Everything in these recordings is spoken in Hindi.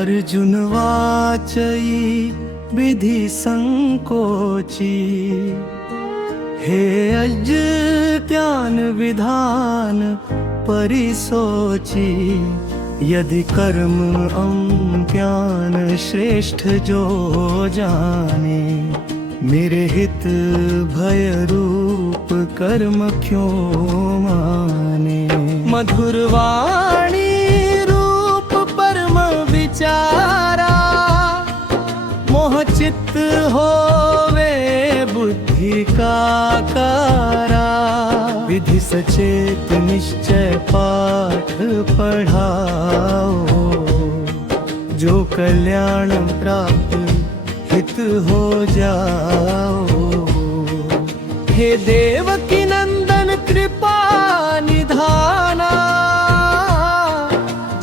अर्जुन वाचई विधि संकोची, हे अज्ञान विधान परिसोची। यदि कर्म ज्ञान श्रेष्ठ जो जाने, मेरे हित भय रूप कर्म क्यों माने। मधुर वाणी रूप परम विचारा, मोह चित्त होवे बुद्धि का कारा। विधि सचेत निश्चय पाठ पढ़ाओ, जो कल्याण प्राप्त हित हो जाओ। हे देवकी नंदन कृपा निधाना,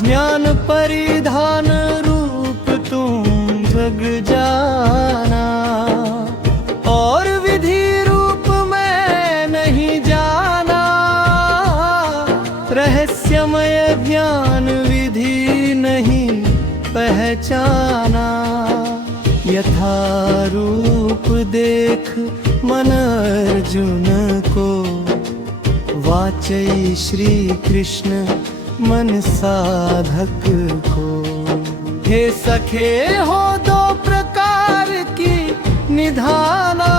ज्ञान परिधान रूप तुम जग जाना। और विधि रूप मैं नहीं जाना, रहस्यमय ज्ञान विधि नहीं पहचाना। यथा रूप देख मन अर्जुन को, वाचई श्री कृष्ण मन साधक को। हे सखे हो दो प्रकार की निधाना,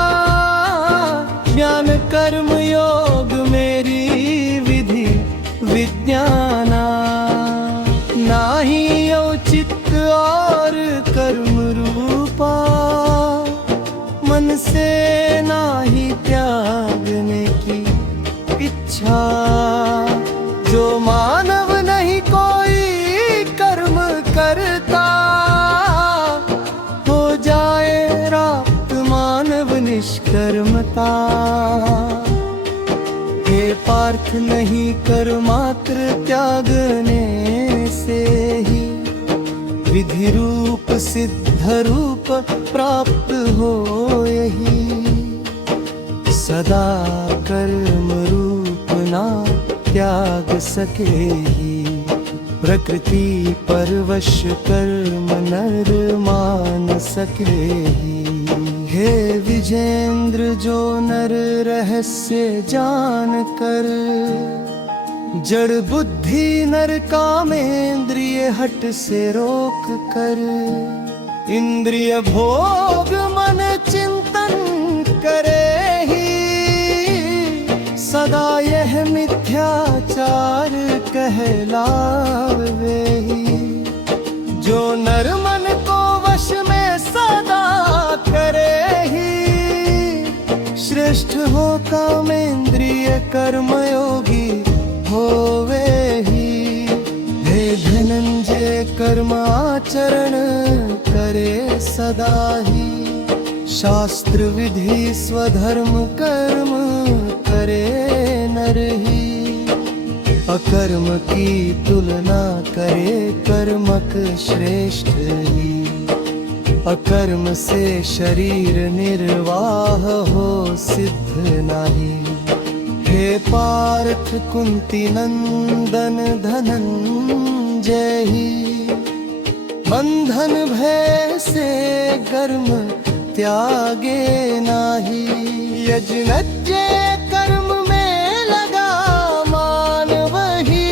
ज्ञान कर्म योग मेरी विधि विज्ञाना। नाही औचित और कर्म रूपा, मन से नाही त्यागने की इच्छा। जो मानव नहीं कोई कर्म करता, हो जाए प्राप्त मानव निष्कर्मता। हे पार्थ नहीं कर्मात्र त्यागने से ही, विधि रूप सिद्ध रूप प्राप्त हो यही। सदा कर्म रूप ना त्याग सके ही, प्रकृति परवश कर्म नर मान सके ही। हे विजेंद्र जो नर रहस्य जान कर, जड़ बुद्धि नर कामेंद्रिय हट से रोक कर। इंद्रिय भोग मन चिंतन करे ही, सदा यह मिथ्याचार कहलावे ही। जो नर मन को वश में सदा करे ही, श्रेष्ठ हो कामेंद्रिय कर्मयोगी होवे ही। हे धनंजय कर्म आचरण करे सदा ही, शास्त्र विधि स्वधर्म कर्म करे नर ही। अकर्म की तुलना करे कर्मक श्रेष्ठ ही, अकर्म से शरीर निर्वाह हो सिद्ध नाही। हे पार्थ कुंती नंदन धनंजय ही, बंधन भय से कर्म त्यागे नाही। यज्ञज्ञ कर्म में लगा मान वही,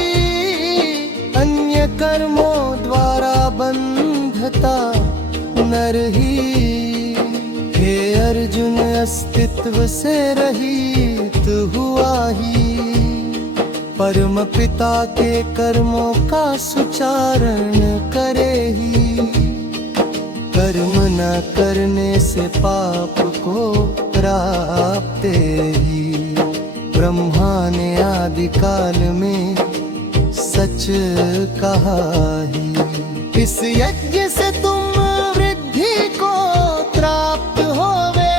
अन्य कर्मों द्वारा बंधता नर ही। हे अर्जुन अस्तित्व से रहित हुआ ही, परम पिता के कर्मों का सुचारण करे ही। कर्म न करने से पाप को प्राप्त ही, ब्रह्मा ने आदि काल में सच कहा ही। इस यज्ञ से तुम वृद्धि को प्राप्त होवे,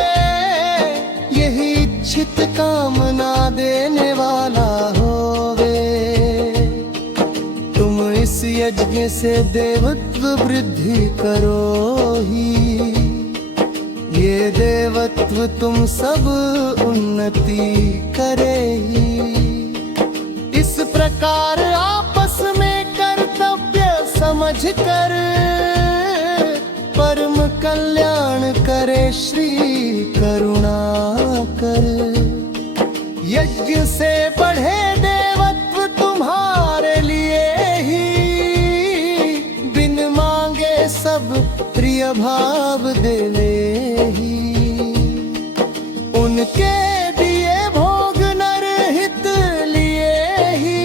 यही इच्छित कामना देने वाला होवे। तुम इस यज्ञ से देवत्व वृद्धि करो ही, ये देवत्व तुम सब उन्नति करे ही। इस प्रकार आपस में कर्तव्य समझ कर कल्याण करे श्री करुणाकर। यज्ञ से बढ़े देवत्व तुम्हारे लिए ही, बिन मांगे सब प्रिय भाव देवे ही। उनके दिए भोग नर हित लिए ही,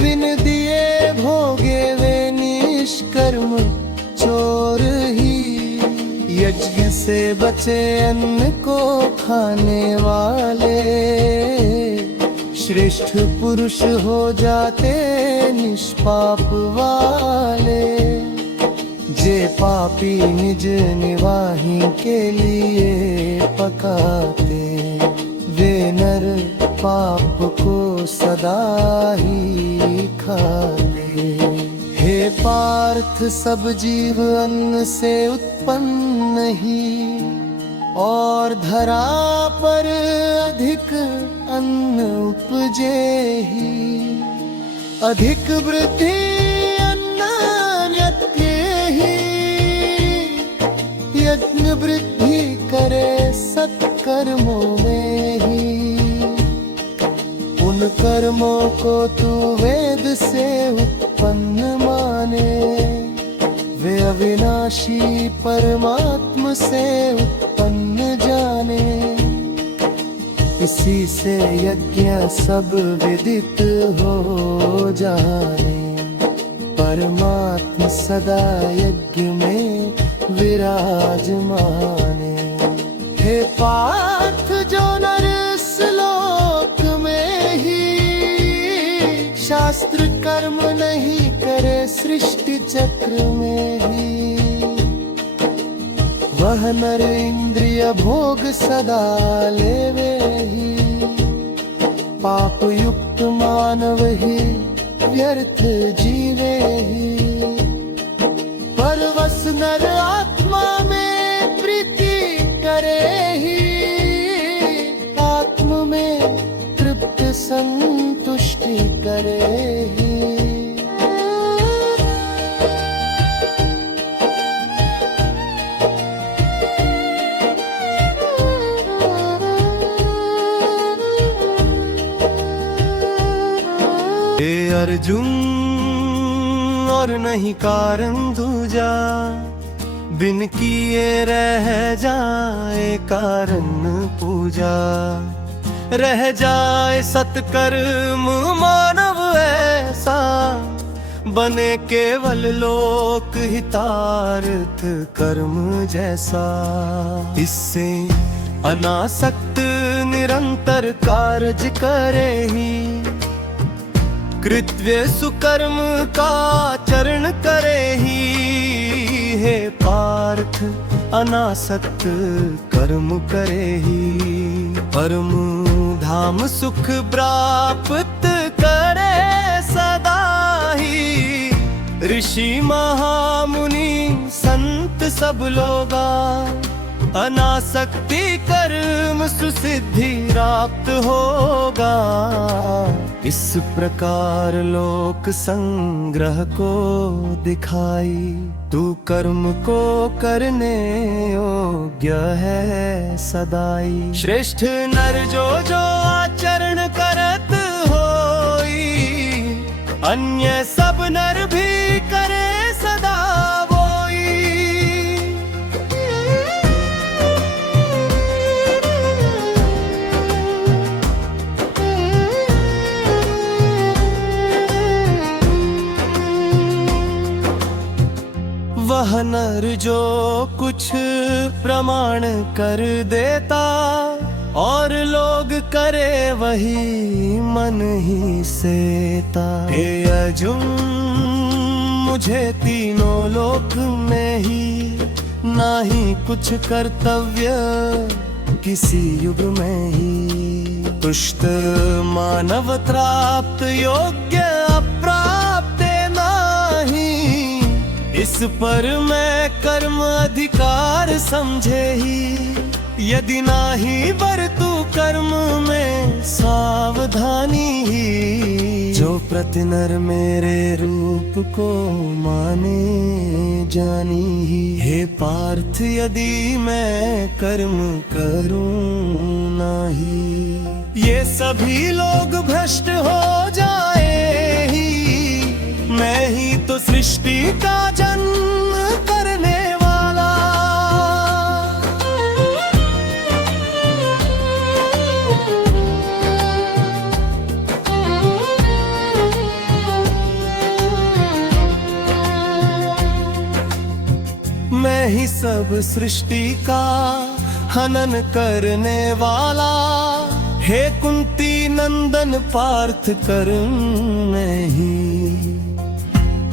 बिन दिए भोगे वे निष्कर्म चोर ही। यज्ञ से बचे अन्न को खाने वाले, श्रेष्ठ पुरुष हो जाते निष्पाप वाले। जे पापी निज निवाही के लिए पकाते, वे नर पाप को सदा ही खाते। हे पार्थ सब जीव अन्न से उत्पन्न ही, और धरा पर अधिक अन्न उपजे ही। अधिक वृद्धि यज्ञ वृद्धि करे सत्कर्मों में ही। उन कर्मों को तू वेद से उत्पन्न माने, वे अविनाशी परमात्म से उत्पन्न जाने। इसी से यज्ञ सब विदित हो जाने, परमात्म सदा यज्ञ में विराजमाने। हे पार्थ जो नर श्लोक में ही, शास्त्र कर्म नहीं करे सृष्टि चक्र में ही। वह नर इंद्रिय भोग सदा लेवे ही, पाप युक्त मानव ही व्यर्थ जीवे ही। परवश नर आत्मा में प्रीति करे ही, आत्म में तृप्त संतुष्टि करे ही। हे अर्जुन और नहीं कारण दूजा, बिन किए रह जाए कारण पूजा। रह जाए सत्कर्म मानव ऐसा, बने केवल लोक हितार्थ कर्म जैसा। इससे अनासक्त निरंतर कार्य करे ही, कृत्य सुकर्म का चरण करे ही। हे पार्थ अनासक्त कर्म करे ही, परम धाम सुख प्राप्त करे सदा ही। ऋषि महामुनि संत सब लोगा, अनासक्ति कर्म सुसिद्धि प्राप्त होगा। इस प्रकार लोक संग्रह को दिखाई, तू कर्म को करने योग्य है सदाई। श्रेष्ठ नर जो जो आचरण करत होई, अन्य सब नर भी करे सदा वोई। वह नर जो कुछ प्रमाण कर देता, और लोग करे वही मन ही सेता। हे अर्जुन मुझे तीनों लोक में ही, नाही कुछ कर्तव्य किसी युग में ही। तुष्ट मानव त्राप्त योग्य अप्राप्त नाही, इस पर मैं कर्म अधिकार समझे ही। यदि नाही वर तू कर्म में सावधानी ही, जो प्रति नर मेरे रूप को माने जानी ही। हे पार्थ यदि मैं कर्म करूं नहीं, ये सभी लोग भ्रष्ट हो जाए ही। मैं ही तो सृष्टि का जन्म करने वाला। मैं ही सब सृष्टि का हनन करने वाला। हे कुंती नंदन पार्थ कर्म में ही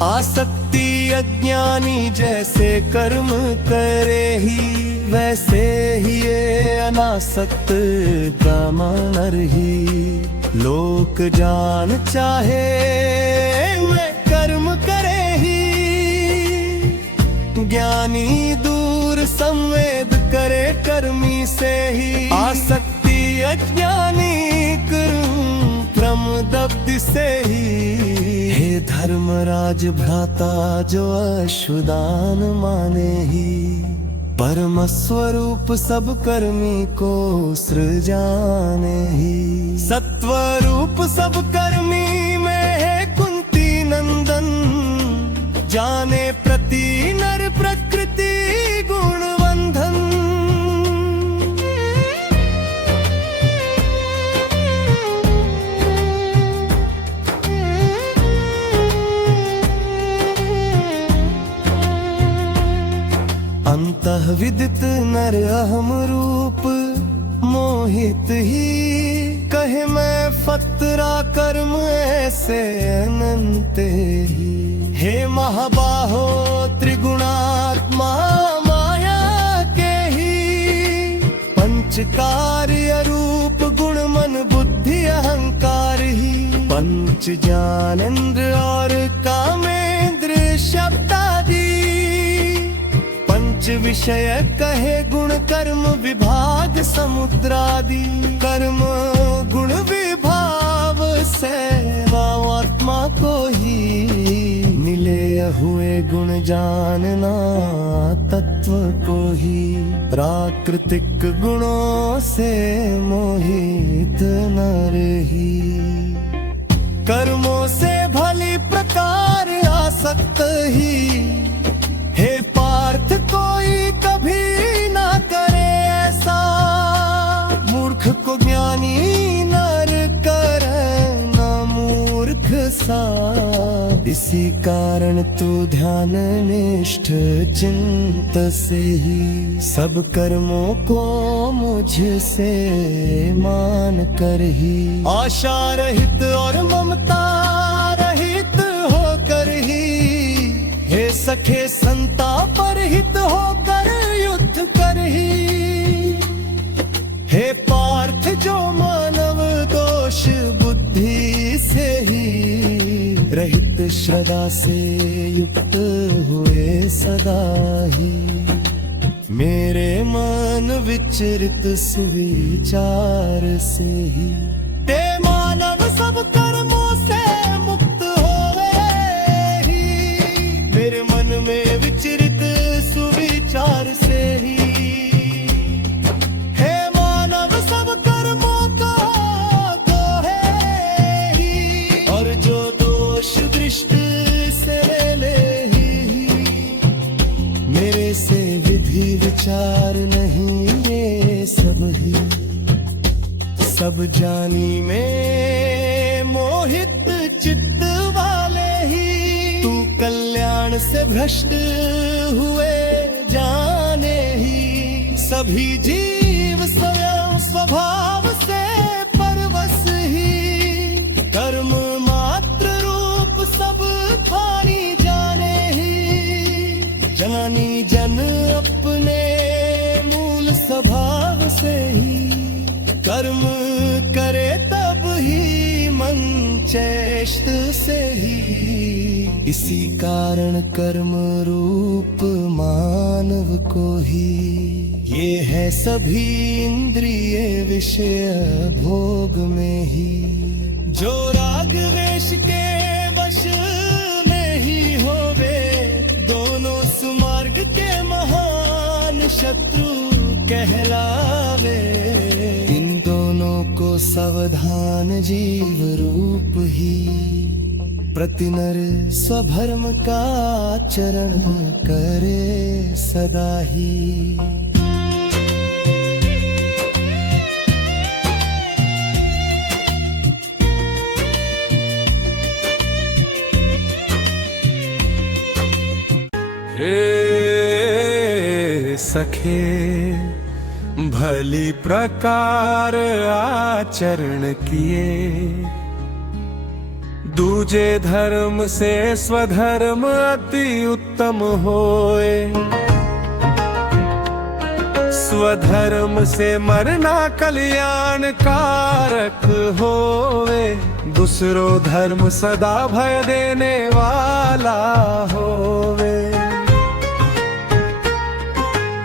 आसक्ति अज्ञानी जैसे कर्म करे ही, वैसे ही ये अनासक्त ब्राह्मण ही। लोक जान चाहे मैं कर्म करे ही, ज्ञानी दूर संवेद करे कर्मी से ही। आसक्ति अज्ञानी कर्म क्रम दब्ध से ही। हे धर्मराज भ्राता जो अश्वदान माने ही, परम स्वरूप सब कर्मी को सृजाने ही। सत्वरूप सब कर्मी में है कुंती नंदन, जाने प्रति नर प्रकृति गुणवंधन। अंतः विदित नर अहम रूप मोहित ही, कहे मैं फतरा कर्म ऐसे अनंत ही। हे महाबाहो त्रिगुणात्मा माया के ही, पंच कार्य रूप गुण मन बुद्धि अहंकार ही। पंच ज्ञानेन्द्र और कामेंद्र शब्दादि, पंच विषय कहे गुण कर्म विभाग समुद्रादि। कर्म गुण विभाव से आत्मा को ही मिले हुए गुण जानना तत्व को ही। प्राकृतिक गुणों से मोहित नर ही, कर्मों से भली प्रकार आसक्त ही। हे पार्थ कोई कभी ना करे ऐसा, मूर्ख को ज्ञानी नर करे ना मूर्ख सा। इसी कारण तू ध्यान निष्ठ चिंत से ही, सब कर्मों को मुझसे मान कर ही। आशा रहित और ममता रहित होकर ही, हे सखे संता पर हित होकर युद्ध कर ही। हे पार्थ जो मानव दोष बुद्धि से ही, रहित श्रद्धा से युक्त हुए सदा ही। मेरे मन विचरित सुविचार से ही, ते मानव सब कर्मों से मुक्त होवे ही। मेरे मन में विचरित सुविचार से ही, हे मानव सब कर्मों को है ही। और जो दोष दृष्ट से ले ही, मेरे से विधि विचार नहीं ये सब ही। सब जानी में मोहित चित्त वाले ही, तू कल्याण से भ्रष्ट हुए जाने ही। सभी जीव स्वयं स्वभाव से परवश ही, कर्म मात्र रूप सब खानी जाने ही। जानी जन अपने मूल स्वभाव से ही, कर्म करे तब ही मन चेष्ट से ही। इसी कारण कर्म रूप मानव को ही। ये है सभी इंद्रिय विषय भोग में ही, जो राग वेश के वश में ही होवे, दोनों सुमार्ग के महान शत्रु कहलावे। इन दोनों को सावधान जीव रूप ही, प्रतिनर स्वधर्म का आचरण करे सदा ही। हे सखे भली प्रकार आचरण किए, दूजे धर्म से स्वधर्म अति उत्तम होए। स्वधर्म से मरना कल्याण कारक होवे, दूसरो धर्म सदा भय देने वाला होवे।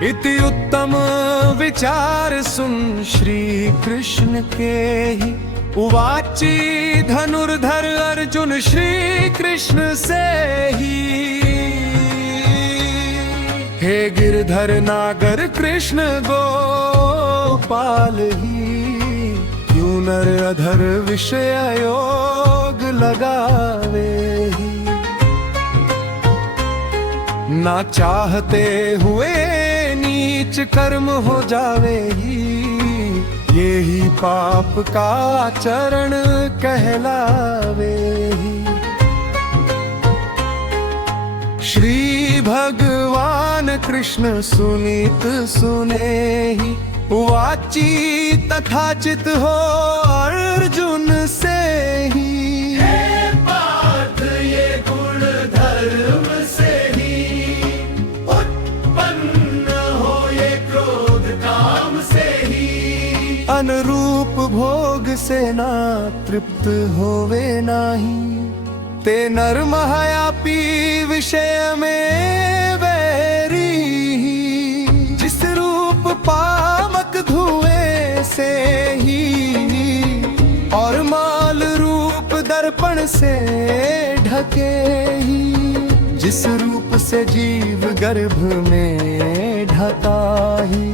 इति उत्तम विचार सुन श्री कृष्ण के ही, उवाची धनुर्धर अर्जुन श्री कृष्ण से ही। हे गिरधर नागर कृष्ण गोपाल ही, क्यों नर अधर विषय योग लगावे ही। ना चाहते हुए नीच कर्म हो जावे ही, यही पाप का आचरण कहलावे ही। श्री भगवान कृष्ण सुनित सुने ही, वाची तथा चित हो अर्जुन से ही। हे पार्थ ये गुण धर्म से ही उत्पन्न हो, ये क्रोध काम से ही। अनुरूप भोग से ना तृप्त होवे नाही, ते नर महायापी विषय में बैरी। जिस रूप पामक धुएं से ही, और माल रूप दर्पण से ढके ही। जिस रूप से जीव गर्भ में ढका ही,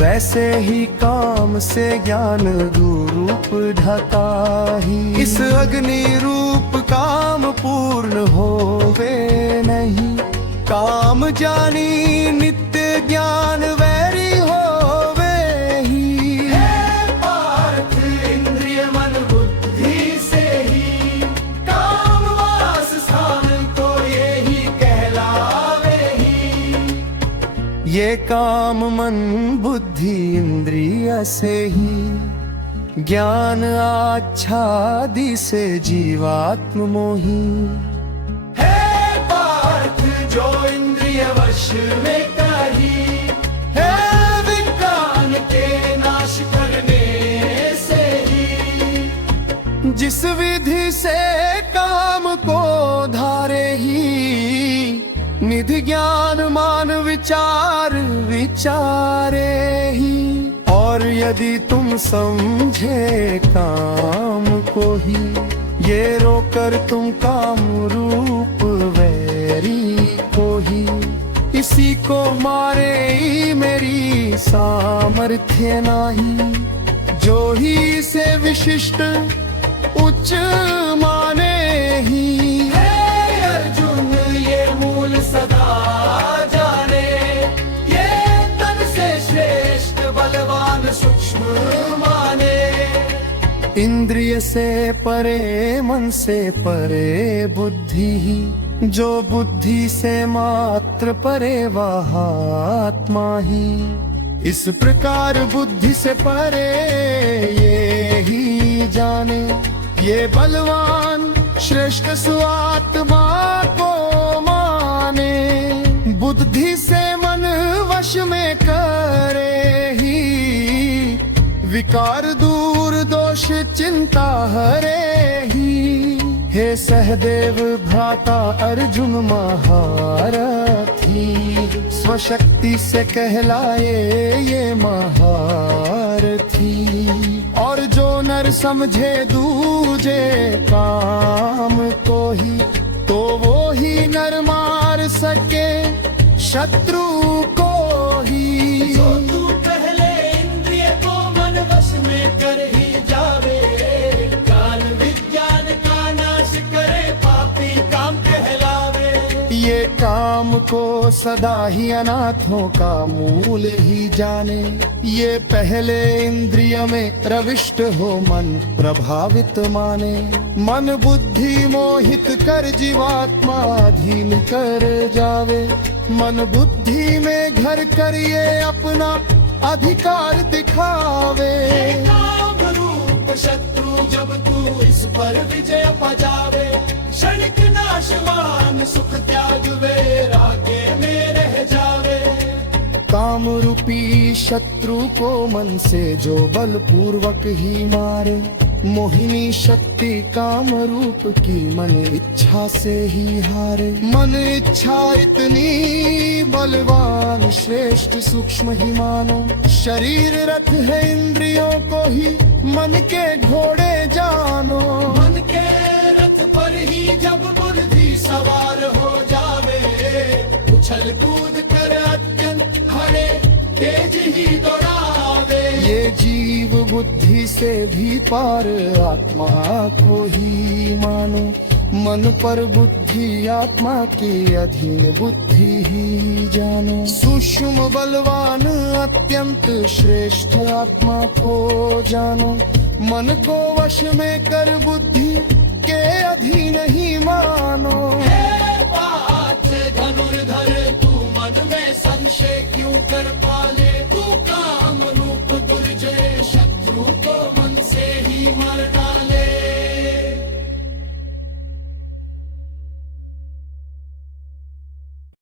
वैसे ही काम से ज्ञान रूप ढका ही। इस अग्नि रूप काम पूर्ण होवे नहीं, काम जानी नित्य ज्ञान वैरी होवे ही। हे पार्थ इंद्रिय मन बुद्धि से ही, काम वास स्थान को यही कहलावे ही। ये काम मन बुद्धि इंद्रिय से ही, ज्ञान आच्छादि से जीवात्म मोही। हे पार्थ जो इंद्रिय वश में कही, है विज्ञान के नाश करने से ही। जिस विधि से काम को धारे ही, निधि ज्ञान मान विचार विचारे ही। और यदि तुम समझे काम को ही, ये रोकर तुम काम रूप वैरी को ही। इसी को मारे ही मेरी सामर्थ्य नाही, जो ही से विशिष्ट उच्च माने ही। हे अर्जुन ये मूल सदा जाने, ये तन से श्रेष्ठ बलवान सूक्ष्म माने। इंद्रिय से परे मन से परे बुद्धि ही, जो बुद्धि से मात्र परे वह आत्मा ही। इस प्रकार बुद्धि से परे ये ही जाने, ये बलवान श्रेष्ठ सुआत्मा को माने। बुद्धि से मन वश में करे ही, विकार दूर दोष चिंता हरे ही। हे सहदेव भ्राता अर्जुन महारथी, स्वशक्ति से कहलाए ये महारथी। और जो नर समझे दूजे काम को ही, तो वो ही नर मार सके शत्रु को ही। तो तू पहले इंद्रिय को मन वश में कर ही जावे, काल विज्ञान का नाश करे पापी काम कहलावे। ये काम को सदा ही अनाथों का मूल ही जाने। ये पहले इंद्रिय में प्रविष्ट हो मन प्रभावित माने। मन बुद्धि मोहित कर जीवात्मा अधीन कर जावे। मन बुद्धि में घर कर ये अपना अधिकार दिखावे। काम रूप शत्रु जब तू इस पर विजय पजावे, क्षणिक नाशवान सुख त्याग वैराग्य में रह जावे। काम रूपी शत्रु को मन से जो बलपूर्वक ही मारे, मोहिनी शक्ति काम रूप की मन इच्छा से ही हारे। मन इच्छा इतनी बलवान श्रेष्ठ सूक्ष्म ही मानो, शरीर रथ है इंद्रियों को ही मन के घोड़े जानो। मन के रथ पर ही जब बुद्धि सवार हो जावे, उछल कूद कर अत्यंत खड़े तेज ही दौड़ावे। ये जीव बुद्धि से भी पार आत्मा को ही मानो। मन पर बुद्धि आत्मा की अधीन बुद्धि ही जानो। सूक्ष्म बलवान अत्यंत श्रेष्ठ आत्मा को जानो। मन को वश में कर बुद्धि के अधीन ही मानो। हे पार्थ धनुर्धर, तू मन में संशय क्यों कर पाले।